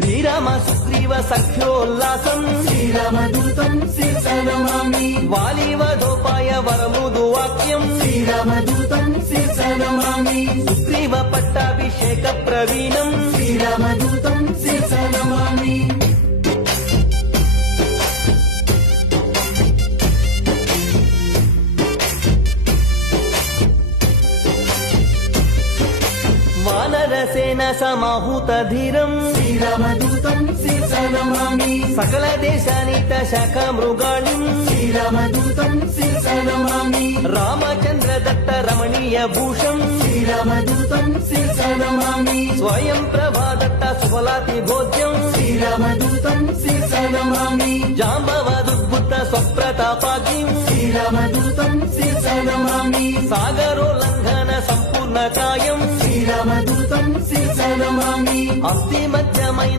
శ్రీరామ సుగ్రీవ సఖ్యోల్లాసం శ్రీరామదూతం శిరసానమామి వాలీవధోపాయ వరముదు వాక్యం శ్రీరామదూతం శిరసానమామి సుగ్రీవ పట్టాభిషేక ప్రవీణం శ్రీరామదూతం శిరసానమామి వానరసేన సమాహూత ధీరం శ్రీరామదూతం శిరసానమామి సకల దేశానిత శాఖ మృగాళిం శ్రీరామదూతం శిరసానమామి రామచంద్ర దత్త రమణీయ భూషం శ్రీరామదూతం శిరసానమామి స్వయం ప్రభాదత్త సుఫలాతి భోజ్యం శ్రీరామదూతం శిరసానమామి జాంబవదుద్భుత స్వప్రతాపాగ్నిం శ్రీరామదూతం శిరసానమామి సాగరోల్లంఘన సంపూర్ణ కాయం శ్రీరామదూతం శిరసానమామి అస్థి మధ్యమై